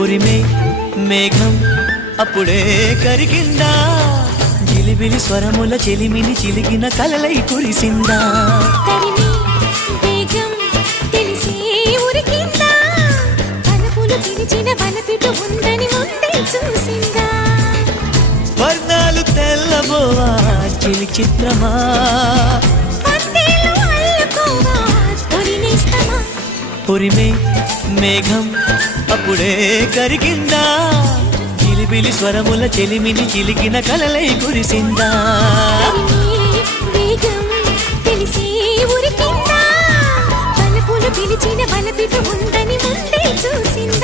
ఉరిమే మేఘం అప్పుడే కరిగిందా జిలిబిలి స్వరముల చెలిమిని చిలికిన కలలై కురిసిందా తరిమి వేగం తెలిసి ఉరికిందా పలుపులు పిలిచిన వలపిటు ఉందని ముందే చూసిందా వర్ణాలు తెల్లబోవా చిలి చిత్రమా పందేలు అల్లుకోవా తొలినేస్తమా ఉరిమే మేఘం అప్పుడే కరిగిందా జిలిబిలి స్వరముల చెలిమిని చిలికిన కలలై కురిసిందా తరిమి వేగం తెలిసి ఉరికిందా పలుపులు పిలిచిన వలపిటు ఉందని ముందే చూసిందా